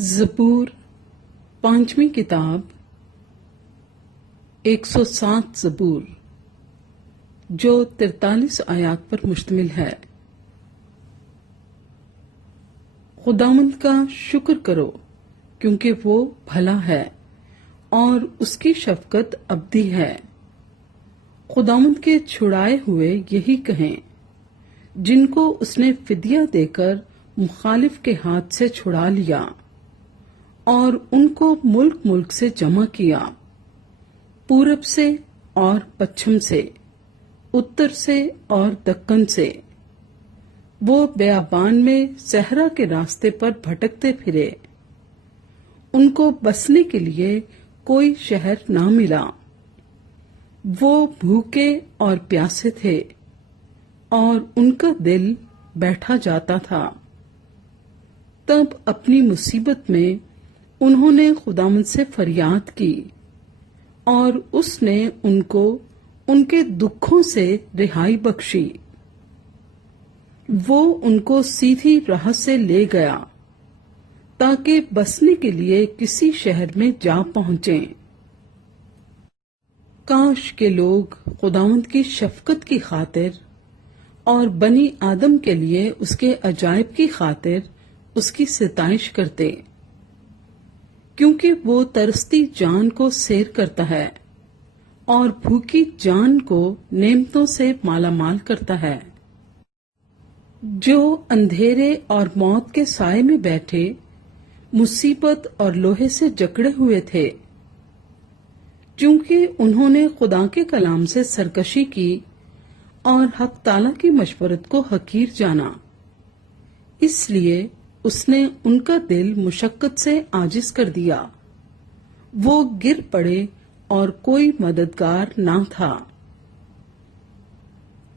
ज़बूर 5वीं किताब 107 ज़बूर जो 43 आयात पर मुश्तमिल है। खुदावंद का शुक्र करो क्योंकि वो भला है और उसकी शफकत अबदी है। खुदावंद के छुड़ाए हुए यही कहें जिनको उसने फिदिया देकर मुखालिफ के हाथ से छुड़ा लिया और उनको मुल्क मुल्क से जमा किया, पूरब से और पश्चिम से, उत्तर से और दक्कन से। वो बेयाबान में सहरा के रास्ते पर भटकते फिरे, उनको बसने के लिए कोई शहर ना मिला। वो भूखे और प्यासे थे और उनका दिल बैठा जाता था। तब अपनी मुसीबत में उन्होंने खुदावंद से फरियाद की और उसने उनको उनके दुखों से रिहाई बख्शी। वो उनको सीधी राह से ले गया ताकि बसने के लिए किसी शहर में जा पहुंचें। काश के लोग खुदावंद की शफकत की खातिर और बनी आदम के लिए उसके अजायब की खातिर उसकी सिताइश करते, क्योंकि वो तरसती जान को सैर करता है और भूखी जान को नेमतों से मालामाल करता है। जो अंधेरे और मौत के साए में बैठे मुसीबत और लोहे से जकड़े हुए थे, क्योंकि उन्होंने खुदा के कलाम से सरकशी की और हक ताला की मशवरत को हकीर जाना, इसलिए उसने उनका दिल मुशक्कत से आजिज कर दिया। वो गिर पड़े और कोई मददगार ना था।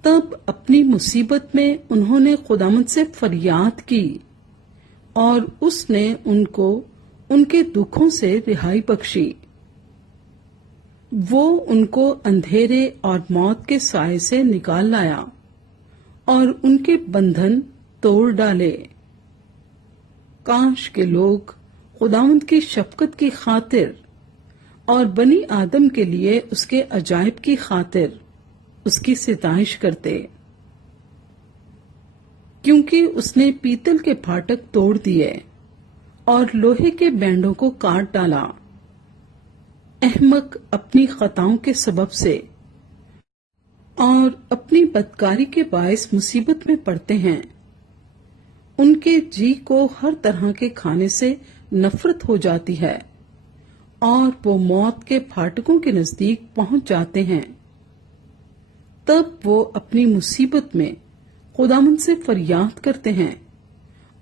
तब अपनी मुसीबत में उन्होंने खुदावंद से फरियाद की और उसने उनको उनके दुखों से रिहाई बख्शी। वो उनको अंधेरे और मौत के साए से निकाल लाया और उनके बंधन तोड़ डाले। काश के लोग खुदावंद की शफकत की खातिर और बनी आदम के लिए उसके अजायब की खातिर उसकी सिताइश करते, क्योंकि उसने पीतल के फाटक तोड़ दिए और लोहे के बैंडों को काट डाला। अहमक अपनी खताओं के सबब से और अपनी बदकारी के बायस मुसीबत में पड़ते हैं। उनके जी को हर तरह के खाने से नफरत हो जाती है और वो मौत के फाटकों के नजदीक पहुंच जाते हैं। तब वो अपनी मुसीबत में खुदावंद से फरियाद करते हैं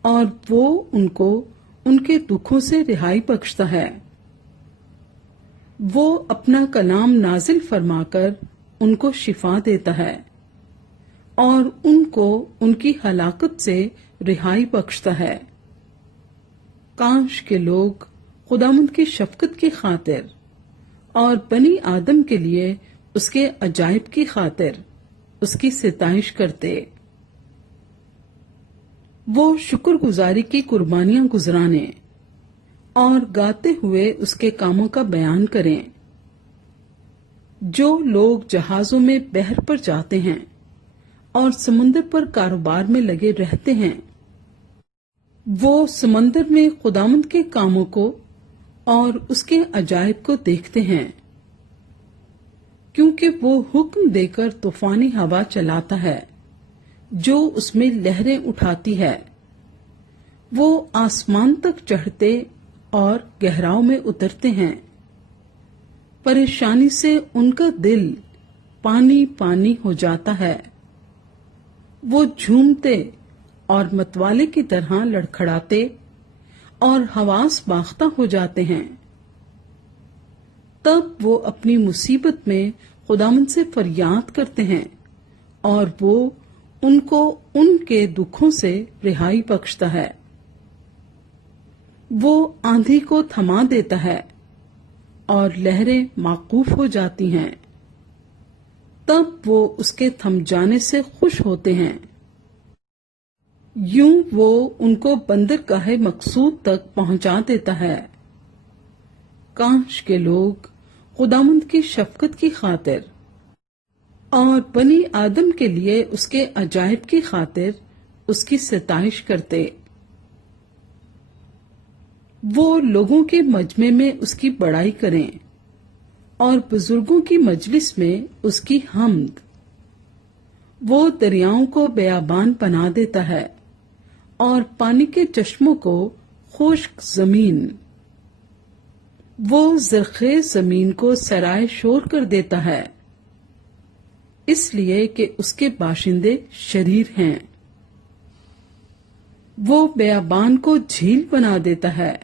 और वो उनको उनके दुखों से रिहाई बख्शता है। वो अपना कलाम नाजिल फरमाकर उनको शिफा देता है और उनको उनकी हलाकत से रिहाई बख्शता है। काश के लोग खुदावंद की शफकत की खातिर और बनी आदम के लिए उसके अजायब की खातिर उसकी सिताइश करते। वो शुक्रगुजारी की कुर्बानियां गुजराने और गाते हुए उसके कामों का बयान करें। जो लोग जहाजों में बहर पर जाते हैं और समुद्र पर कारोबार में लगे रहते हैं, वो समंदर में खुदावंद के कामों को और उसके अजायब को देखते हैं, क्योंकि वो हुक्म देकर तूफानी हवा चलाता है जो उसमें लहरें उठाती है। वो आसमान तक चढ़ते और गहराओं में उतरते हैं। परेशानी से उनका दिल पानी पानी हो जाता है। वो झूमते और मतवाले की तरह लड़खड़ाते और हवास बाख्ता हो जाते हैं। तब वो अपनी मुसीबत में खुदावंद से फरियाद करते हैं और वो उनको उनके दुखों से रिहाई बख्शता है। वो आंधी को थमा देता है और लहरें माकूफ हो जाती हैं। तब वो उसके थम जाने से खुश होते हैं। यूं वो उनको बंदरगाह मकसूद तक पहुंचा देता है। काश के लोग खुदावंद की शफकत की खातिर और बनी आदम के लिए उसके अजायब की खातिर उसकी सताइश करते। वो लोगों के मजमे में उसकी बड़ाई करें और बुजुर्गों की मजलिस में उसकी हम्द। वो दरियाओं को बेयाबान बना देता है और पानी के चश्मों को खुश्क जमीन। वो जरखेज जमीन को सराय शोर कर देता है, इसलिए कि उसके बाशिंदे शरीर हैं। वो बेयाबान को झील बना देता है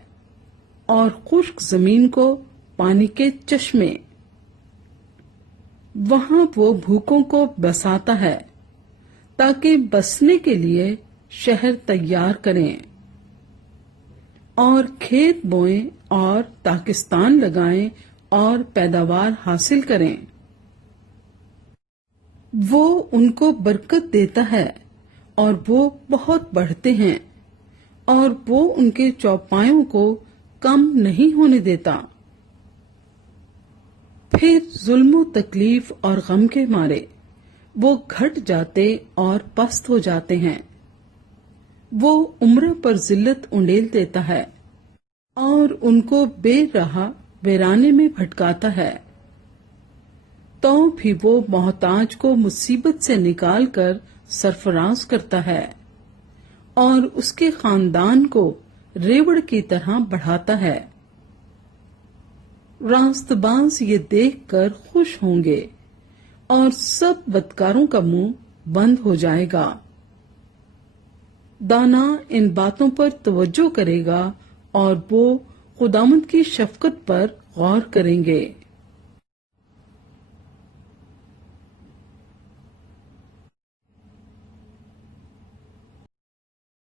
और खुश्क जमीन को पानी के चश्मे। वहां वो भूखों को बसाता है ताकि बसने के लिए शहर तैयार करें और खेत बोएं और ताकिस्तान लगाएं और पैदावार हासिल करें। वो उनको बरकत देता है और वो बहुत बढ़ते हैं और वो उनके चौपायों को कम नहीं होने देता। फिर जुल्म तकलीफ और गम के मारे वो घट जाते और पस्त हो जाते हैं। वो उम्र पर जिल्लत उंडेल देता है और उनको बेराह वीराने में भटकाता है। तो भी वो मोहताज को मुसीबत से निकालकर सरफराज करता है और उसके खानदान को रेवड़ की तरह बढ़ाता है। रास्तबाज ये देखकर खुश होंगे और सब बदकारों का मुंह बंद हो जाएगा। दाना इन बातों पर तवज्जो करेगा और वो खुदावंद की शफकत पर गौर करेंगे।